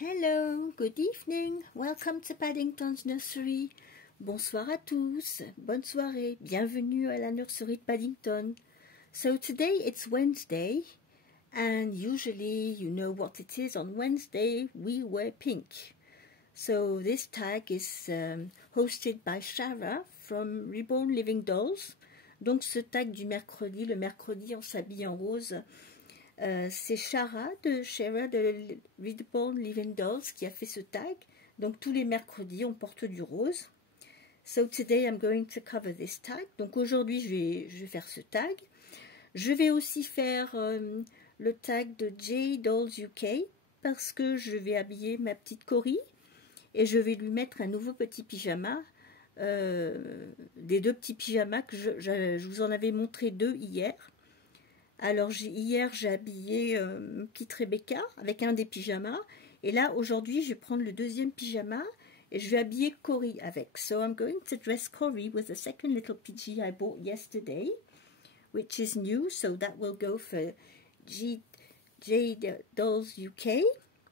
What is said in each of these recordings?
Hello, good evening, welcome to Paddington's Nursery. Bonsoir à tous, bonne soirée, bienvenue à la nurserie de Paddington. So today it's Wednesday, and usually you know what it is. On Wednesday we wear pink. So this tag is hosted by Shara from Reborn Living Dolls. Donc ce tag du mercredi, le mercredi on s'habille en rose. C'est Shara de Reborn Living Dolls qui a fait ce tag. Donc tous les mercredis on porte du rose. So today I'm going to cover this tag. Donc aujourd'hui je vais faire ce tag. Je vais aussi faire le tag de J Dolls UK parce que je vais habiller ma petite Cory et je vais lui mettre un nouveau petit pyjama. Des deux petits pyjamas que je vous en avais montré deux hier. Alors hier j'ai habillé petite Rebecca avec un des pyjamas et là aujourd'hui je vais prendre le deuxième pyjama et je vais habiller Cory avec. So I'm going to dress Cory with the second little PG I bought yesterday, which is new, so that will go for J Dolls UK.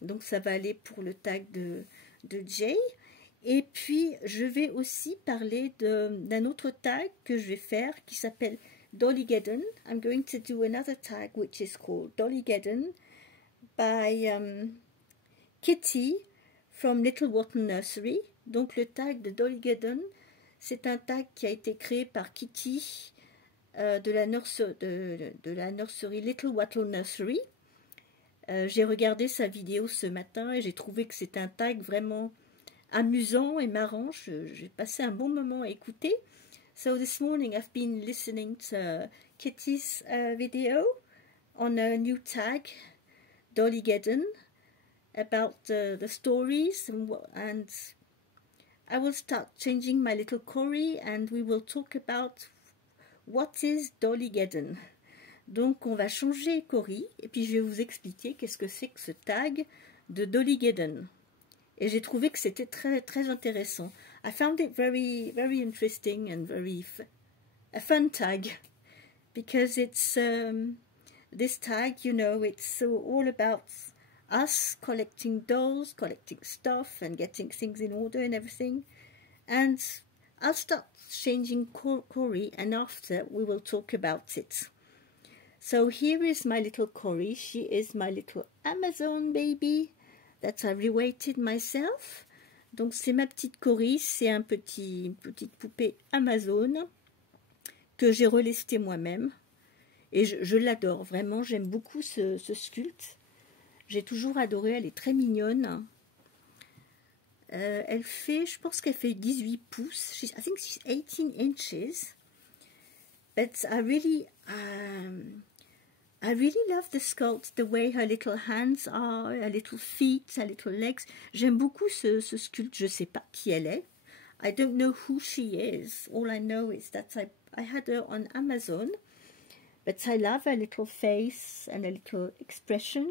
Donc ça va aller pour le tag de J. Et puis je vais aussi parler d'un autre tag que je vais faire qui s'appelle Dollygeddon. I'm going to do another tag which is called Dollygeddon by Kitty from Little Wharton Nursery. Donc le tag de Dollygeddon, c'est un tag qui a été créé par Kitty de la nurserie Little Wharton Nursery. J'ai regardé sa vidéo ce matin et j'ai trouvé que c'est un tag vraiment amusant et marrant. J'ai passé un bon moment à écouter. So this morning I've been listening to Kitty's video on a new tag, Dollygeddon, about the stories, and I will start changing my little Cory and we will talk about what is Dollygeddon. Donc on va changer Cory et puis je vais vous expliquer qu'est-ce que c'est que ce tag de Dollygeddon. Et j'ai trouvé que c'était très très intéressant. I found it very interesting and a fun tag because it's this tag, you know, it's all about us collecting dolls, collecting stuff and getting things in order and everything. And I'll start changing Cory and after we will talk about it. So here is my little Cory. She is my little Amazon baby that I reweighted myself. Donc c'est ma petite Cory, c'est une petite poupée Amazon que j'ai relestée moi-même. Et je l'adore, vraiment, j'aime beaucoup ce sculpte. J'ai toujours adoré, elle est très mignonne. Elle fait, je pense qu'elle fait 18 pouces. I think she's 18 inches. But I really love the sculpt, the way her little hands are, her little feet, her little legs. J'aime beaucoup ce sculpte, je ne sais pas qui elle est. I don't know who she is. All I know is that I had her on Amazon. But I love her little face and her little expression.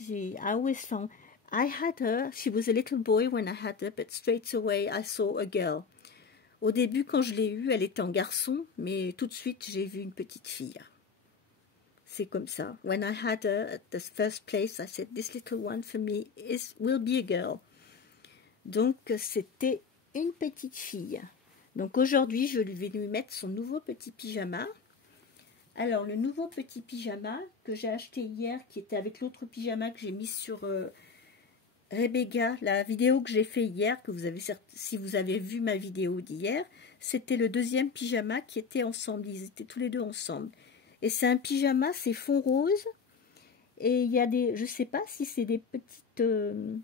I always found, I had her, she was a little boy when I had her, but straight away I saw a girl. Au début, quand je l'ai eue, elle était en garçon, mais tout de suite, j'ai vu une petite fille. C'est comme ça. When I had her at the first place, I said, this little one for me will be a girl. Donc, c'était une petite fille. Donc, aujourd'hui, je vais lui mettre son nouveau petit pyjama. Alors, le nouveau petit pyjama que j'ai acheté hier, qui était avec l'autre pyjama que j'ai mis sur Rebecca, la vidéo que j'ai fait hier, que vous avez, si vous avez vu ma vidéo d'hier, c'était le deuxième pyjama qui était ensemble, ils étaient tous les deux ensemble. Et c'est un pyjama, c'est fond rose, et il y a des, je sais pas si c'est des petites, je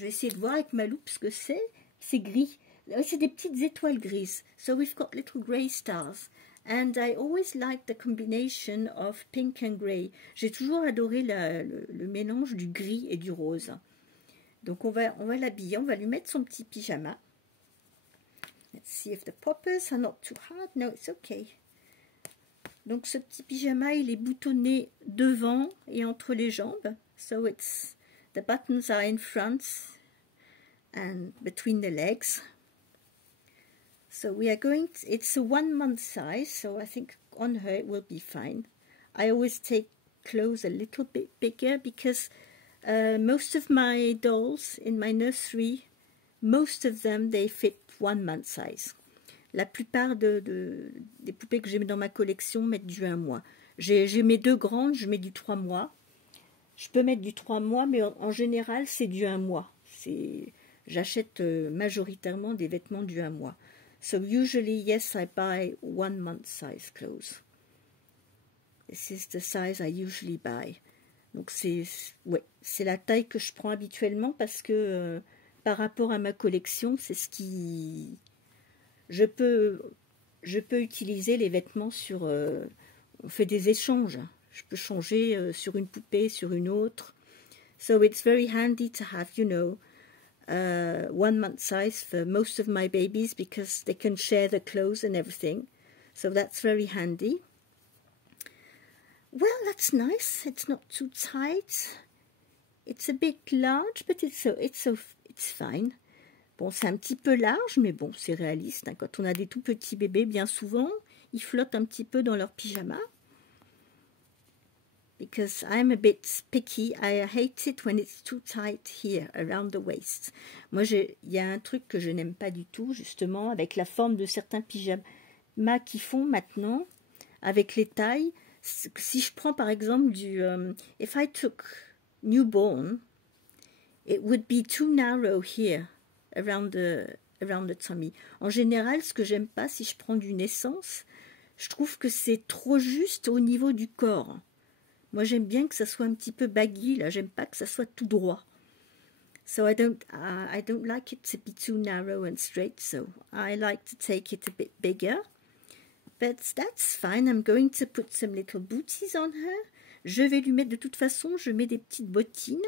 vais essayer de voir avec ma loupe ce que c'est gris, c'est des petites étoiles grises, so we've got little grey stars. And I always like the combination of pink and grey. J'ai toujours adoré le mélange du gris et du rose. Donc on va l'habiller, on va lui mettre son petit pyjama. Let's see if the poppers are not too hard. No, it's okay. Donc ce petit pyjama, il est boutonné devant et entre les jambes. So the buttons are in front and between the legs. So we are going to, it's a 1 month size, so I think on her it will be fine. I always take clothes a little bit bigger because most of my dolls in my nursery, most of them, they fit 1 month size. La plupart des poupées que j'ai dans ma collection mettent du 1 mois. J'ai mes 2 grandes, je mets du 3 mois. Je peux mettre du 3 mois, mais en général, c'est du 1 mois. J'achète majoritairement des vêtements du 1 mois. So usually, yes, I buy 1 month size clothes. This is the size I usually buy. Donc c'est la taille que je prends habituellement parce que par rapport à ma collection, c'est ce qui... Je peux utiliser les vêtements sur... on fait des échanges. Je peux changer sur une poupée, sur une autre. So it's very handy to have, you know, 1 month size for most of my babies because they can share the clothes and everything. So that's very handy. Well, that's nice. It's not too tight. It's a bit large, but it's fine. Bon, c'est un petit peu large, mais bon, c'est réaliste. Hein. Quand on a des tout petits bébés, bien souvent, ils flottent un petit peu dans leur pyjama. Because I'm a bit picky, I hate it when it's too tight here, around the waist. Moi, il y a un truc que je n'aime pas du tout, justement, avec la forme de certains pyjamas qui font maintenant, avec les tailles. Si je prends par exemple if I took newborn, it would be too narrow here, around the tummy. En général, ce que j'aime pas, si je prends du naissance, je trouve que c'est trop juste au niveau du corps. Moi, j'aime bien que ça soit un petit peu baggy, là. J'aime pas que ça soit tout droit. So I don't like it to be too narrow and straight. So I like to take it a bit bigger. But that's fine. I'm going to put some little booties on her. Je vais lui mettre, de toute façon, je mets des petites bottines.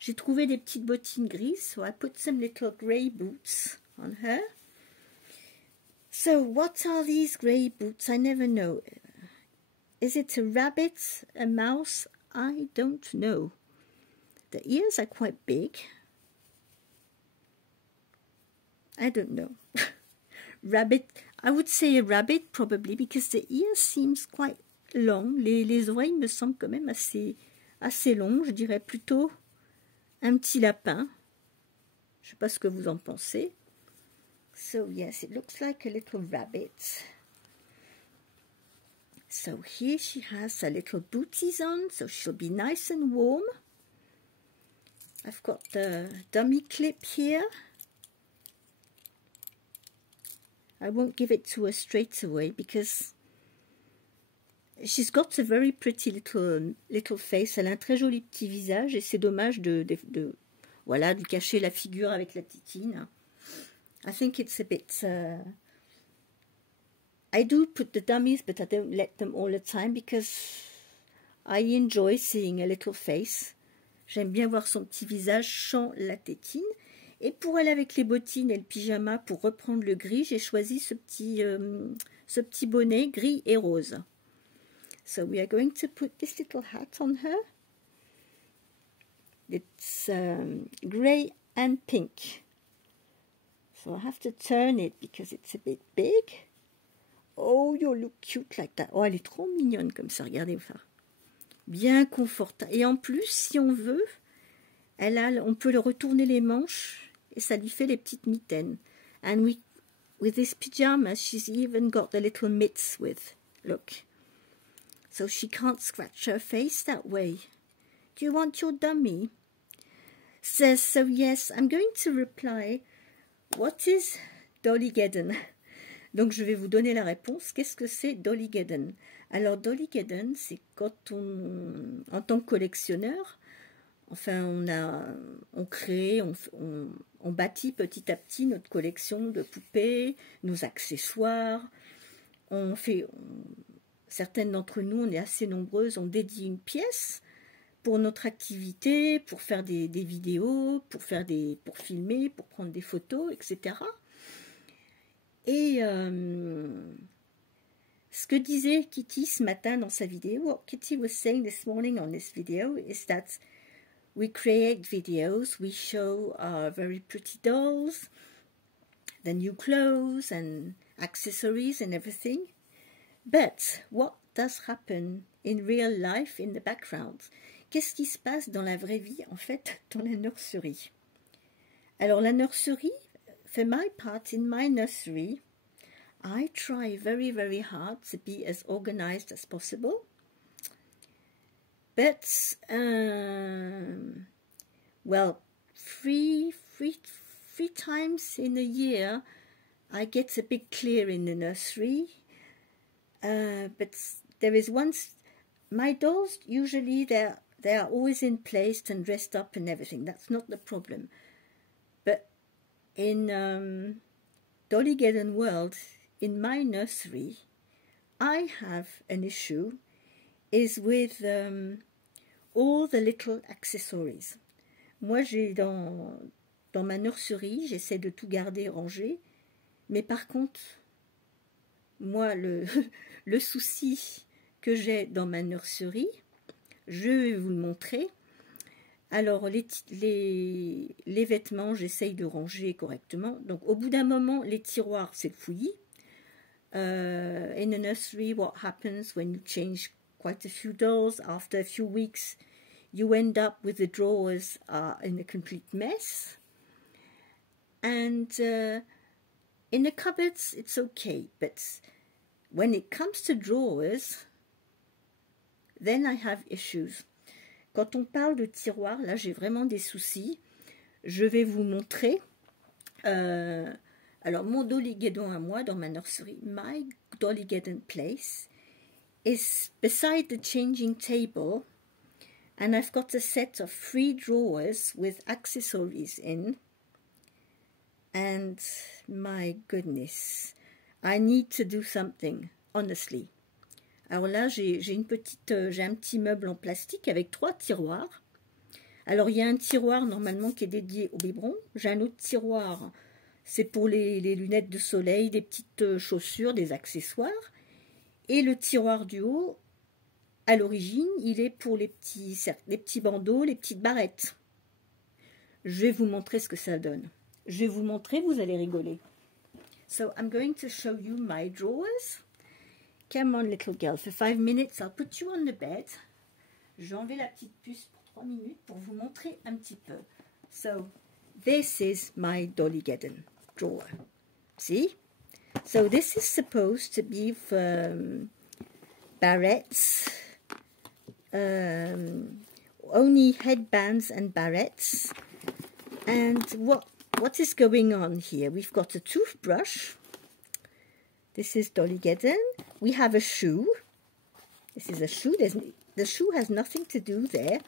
J'ai trouvé des petites bottines grises. So I put some little grey boots on her. So what are these grey boots? I never know. Is it a rabbit, a mouse? I don't know. The ears are quite big. I don't know. Rabbit, I would say a rabbit probably because the ears seems quite long. Les oreilles me semblent quand même assez longues. Je dirais plutôt un petit lapin. Je ne sais pas ce que vous en pensez. So yes, it looks like a little rabbit. So here she has her little booties on, so she'll be nice and warm. I've got the dummy clip here. I won't give it to her straight away because she's got a very pretty little face. Elle a un très joli petit visage et c'est dommage de lui cacher la figure avec la titine. I think it's a bit... I do put the dummies, but I don't let them all the time because I enjoy seeing a little face. J'aime bien voir son petit visage sans la tétine. Et pour aller avec les bottines et le pyjama, pour reprendre le gris, j'ai choisi ce petit bonnet gris et rose. So we are going to put this little hat on her. It's grey and pink. So I have to turn it because it's a bit big. Oh, you look cute like that. Oh, elle est trop mignonne comme ça, regardez ça. Bien confortable. Et en plus, si on veut, on peut le retourner les manches et ça lui fait les petites mitaines. And with this pyjama, she's even got the little mitts with. Look. So she can't scratch her face that way. Do you want your dummy? Says, so yes, I'm going to reply, what is Dollygeddon? Donc je vais vous donner la réponse. Qu'est-ce que c'est Dollygeddon? Alors Dollygeddon, c'est quand en tant que collectionneur, enfin on crée, on bâtit petit à petit notre collection de poupées, nos accessoires. Certaines d'entre nous, on est assez nombreuses, on dédie une pièce pour notre activité, pour faire des vidéos, pour filmer, pour prendre des photos, etc. Et ce que disait Kitty ce matin dans sa vidéo, what Kitty was saying this morning on this video is that we create videos, we show our very pretty dolls, the new clothes and accessories and everything. But what does happen in real life in the background. Qu'est-ce qui se passe dans la vraie vie, en fait, dans la nursery? Alors, la nursery, for my part, in my nursery, I try very, very hard to be as organized as possible. But, well, three times in a year, I get a bit clear in the nursery. But there is once, my dolls, usually they are always in place and dressed up and everything. That's not the problem. But in Dollygeddon World, in my nursery, I have an issue is with all the little accessories. Moi, j'ai dans ma nurserie, j'essaie de tout garder rangé, mais par contre, moi, le souci que j'ai dans ma nurserie, je vais vous le montrer. Alors, les vêtements, j'essaye de ranger correctement. Donc, au bout d'un moment, les tiroirs, c'est le fouillis. In a nursery, what happens when you change quite a few dolls, after a few weeks, you end up with the drawers in a complete mess. And in the cupboards, it's okay. But when it comes to drawers, then I have issues. Quand on parle de tiroirs, là, j'ai vraiment des soucis. Je vais vous montrer. Alors, mon Dollygeddon à moi, dans ma nursery, my Dollygeddon place is beside the changing table. And I've got a set of 3 drawers with accessories in. And my goodness, I need to do something, honestly. Alors là, j'ai un petit meuble en plastique avec 3 tiroirs. Alors, il y a un tiroir normalement qui est dédié au biberon. J'ai un autre tiroir, c'est pour les lunettes de soleil, des petites chaussures, des accessoires. Et le tiroir du haut, à l'origine, il est pour les petits bandeaux, les petites barrettes. Je vais vous montrer ce que ça donne. Je vais vous montrer, vous allez rigoler. So, I'm going to show you my drawers. Come on, little girl. For 5 minutes, I'll put you on the bed. Je vais enlever la petite puce pour 3 minutes pour vous montrer un petit peu. So, this is my Dollygeddon drawer. See? So, this is supposed to be for barrettes, only headbands and barrettes. And what is going on here? We've got a toothbrush. This is Dollygeddon. We have a shoe. This is a shoe. The shoe has nothing to do there.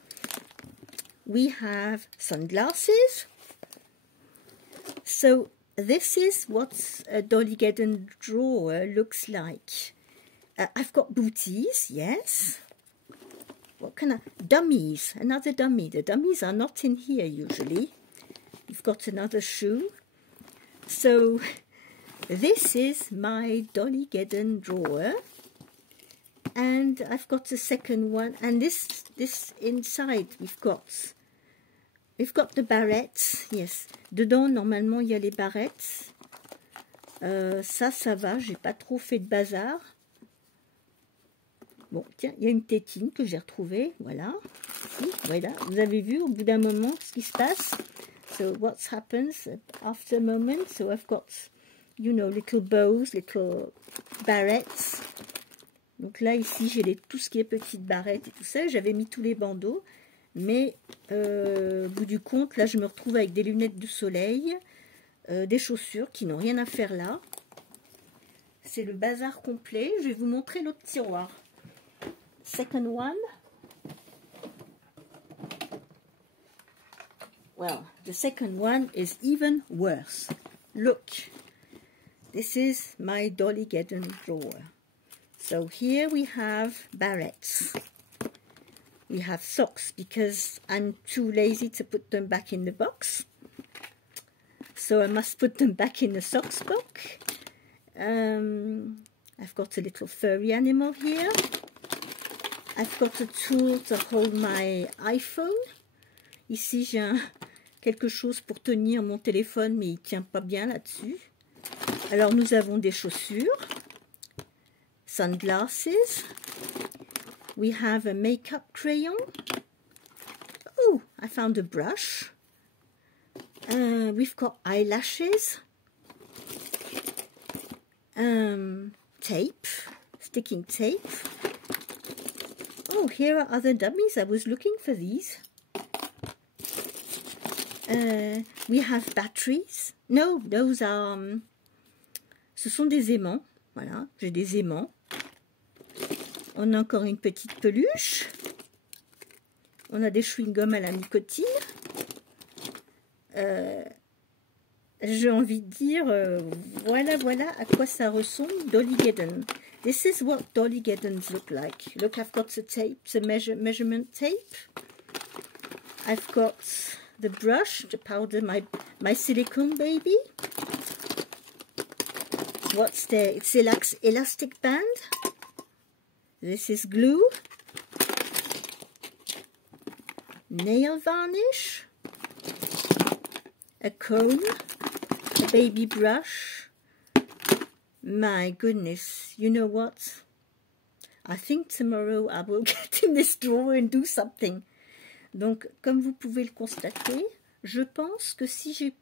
We have sunglasses. So this is what a Dollygeddon drawer looks like. I've got booties, yes. What can I... Dummies, another dummy. The dummies are not in here usually. We've got another shoe. So this is my Dollygeddon drawer. And I've got a second one. And this inside, we've got the barrettes. Yes. Dedans, normalement, il y a les barrettes. Ça va. J'ai pas trop fait de bazar. Bon, tiens, il y a une tétine que j'ai retrouvée. Voilà. Voilà. Vous avez vu au bout d'un moment ce qui se passe. So what happens after a moment? So I've got, you know, little bows, little barrettes. Donc là, ici, j'ai tout ce qui est petites barrettes et tout ça. J'avais mis tous les bandeaux. Mais au bout du compte, là, je me retrouve avec des lunettes de soleil, des chaussures qui n'ont rien à faire là. C'est le bazar complet. Je vais vous montrer l'autre tiroir. Second one. Well, the second one is even worse. Look, this is my Dollygeddon drawer. So here we have barrettes. We have socks because I'm too lazy to put them back in the box. So I must put them back in the socks box. I've got a little furry animal here. I've got a tool to hold my iPhone. Ici, j'ai quelque chose pour tenir mon téléphone, mais il ne tient pas bien là-dessus. Alors, nous avons des chaussures, sunglasses, We have a makeup crayon. Oh, I found a brush. We've got eyelashes. Tape, sticking tape. Oh, here are other dummies. I was looking for these. We have batteries. No, those are... ce sont des aimants. Voilà, j'ai des aimants. On a encore une petite peluche. On a des chewing-gums à la nicotine. J'ai envie de dire, voilà à quoi ça ressemble, Dollygeddon. This is what Dollygeddons look like. Look, I've got the tape, the measurement tape. I've got the brush to powder my silicone baby. What's there? It's elastic band. This is glue. Nail varnish. A comb. A baby brush. My goodness, you know what? I think tomorrow I will get in this drawer and do something. Donc, comme vous pouvez le constater, je pense que si j'ai...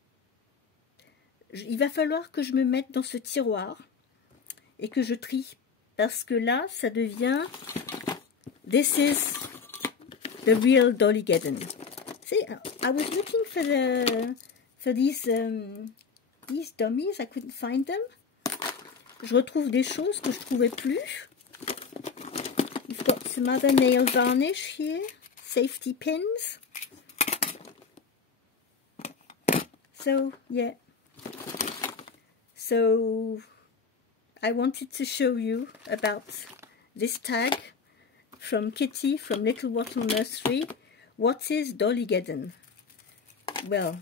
Il va falloir que je me mette dans ce tiroir et que je trie. Parce que là, ça devient... This is the real Dollygeddon. See, I was looking for these dummies. I couldn't find them. Je retrouve des choses que je ne trouvais plus. We've got some other nail varnish here. Safety pins. So, yeah. So, I wanted to show you about this tag from Kitty from Little Wattle Nursery. What is Dollygeddon? Well,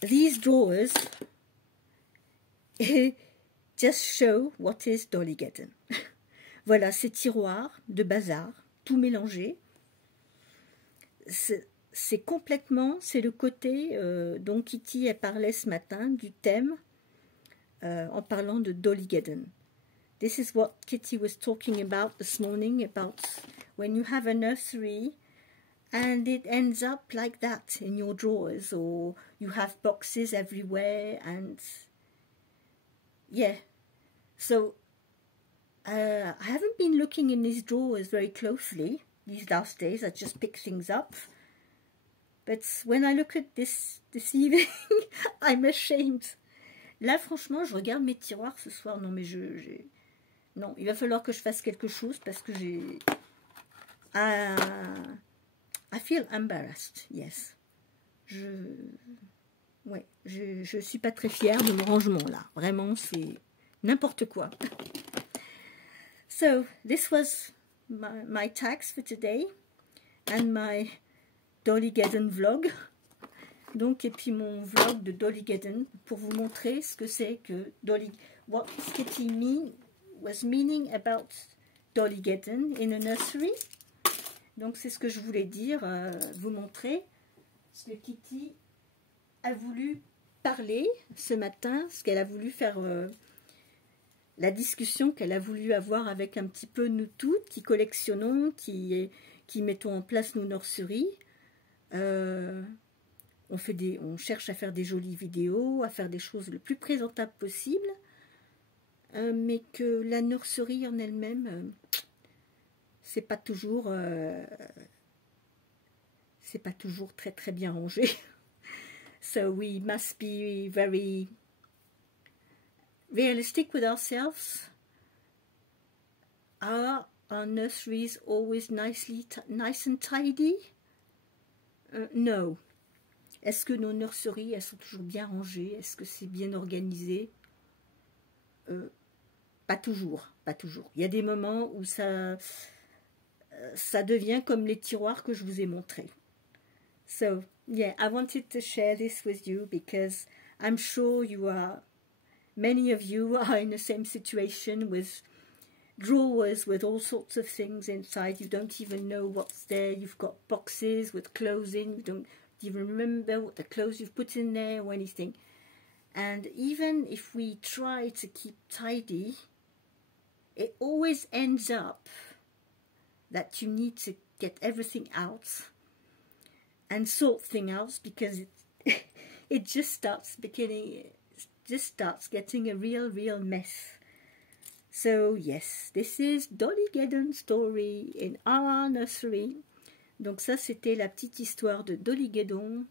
these drawers just show what is Dollygeddon. Voilà, ces tiroirs de bazar, tout mélangé. C'est complètement, c'est le côté dont Kitty a parlé ce matin, du thème, en parlant de Dollygeddon. This is what Kitty was talking about this morning, about when you have a nursery and it ends up like that in your drawers, or you have boxes everywhere, and yeah. So I haven't been looking in these drawers very closely these last days. I just pick things up. But when I look at this evening, I'm ashamed. Là, franchement, je regarde mes tiroirs ce soir. Non, mais non, il va falloir que je fasse quelque chose parce que j'ai... I feel embarrassed, yes. Ouais, je suis pas très fière de mon rangement, là. Vraiment, c'est n'importe quoi. So, this was my tags for today. And my Dollygeddon vlog. Donc, et puis mon vlog de Dollygeddon pour vous montrer ce que c'est que what Kitty was meaning about Dollygeddon in a nursery. Donc, c'est ce que je voulais dire, vous montrer ce que Kitty a voulu parler ce matin, ce qu'elle a voulu faire, la discussion qu'elle a voulu avoir avec un petit peu nous toutes qui collectionnons, qui mettons en place nos nurseries. On cherche à faire des jolies vidéos, à faire des choses le plus présentables possible, mais que la nurserie en elle-même, c'est pas toujours très très bien rangé. So we must be very realistic with ourselves. Are our nurseries always nice and tidy? No. Est-ce que nos nurseries, elles sont toujours bien rangées? Est-ce que c'est bien organisé? Pas toujours, pas toujours. Il y a des moments où ça devient comme les tiroirs que je vous ai montrés. So, yeah, I wanted to share this with you because I'm sure many of you are in the same situation with drawers with all sorts of things inside. You don't even know what's there. You've got boxes with clothes in. You don't even remember what the clothes you've put in there or anything. And even if we try to keep tidy, it always ends up that you need to get everything out and sort things out, because it just starts getting a real mess. So yes, this is Dollygeddon's story in our nursery. Donc ça, c'était la petite histoire de Dollygeddon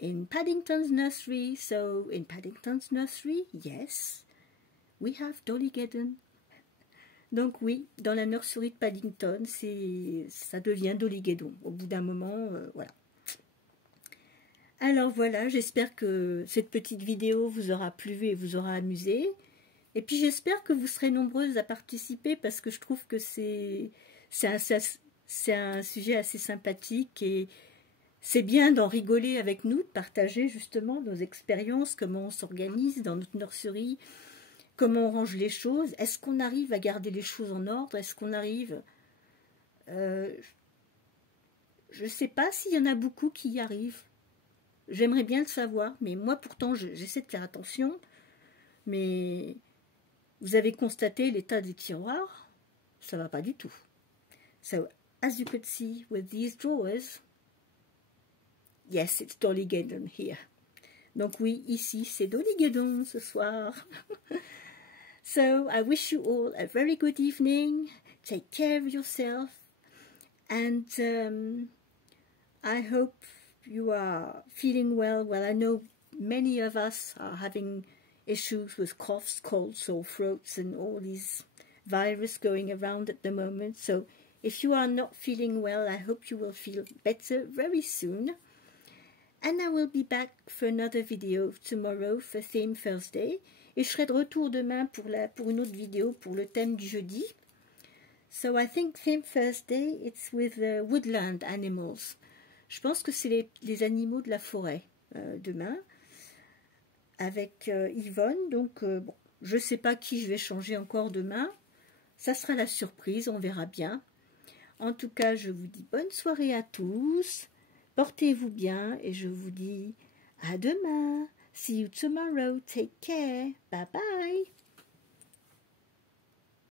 in Paddington's nursery. So in Paddington's nursery, yes, we have Dollygeddon. Donc oui, dans la nurserie de Paddington, ça devient Dollygeddon. Au bout d'un moment, voilà. Alors voilà, j'espère que cette petite vidéo vous aura plu et vous aura amusé. Et puis j'espère que vous serez nombreuses à participer, parce que je trouve que c'est un sujet assez sympathique et c'est bien d'en rigoler avec nous, de partager justement nos expériences, comment on s'organise dans notre nurserie, comment on range les choses. Est-ce qu'on arrive à garder les choses en ordre? Est-ce qu'on arrive... je ne sais pas s'il y en a beaucoup qui y arrivent. J'aimerais bien le savoir, mais moi pourtant j'essaie de faire attention. Mais vous avez constaté l'état des tiroirs, ça va pas du tout. So, as you could see with these drawers, yes, it's Dollygeddon here. Donc oui, ici c'est Dollygeddon ce soir. So, I wish you all a very good evening. Take care of yourself. And I hope you are feeling well. Well, I know many of us are having issues with coughs, colds, sore throats, and all these virus going around at the moment. So if you are not feeling well, I hope you will feel better very soon. And I will be back for another video tomorrow for Theme Thursday. Et je serai de retour demain pour une autre vidéo pour le thème du jeudi. So I think Theme Thursday, it's with woodland animals. Je pense que c'est les animaux de la forêt demain, avec Yvonne. Donc, bon, je ne sais pas qui je vais changer encore demain. Ça sera la surprise, on verra bien. En tout cas, je vous dis bonne soirée à tous. Portez-vous bien et je vous dis à demain. See you tomorrow. Take care. Bye bye.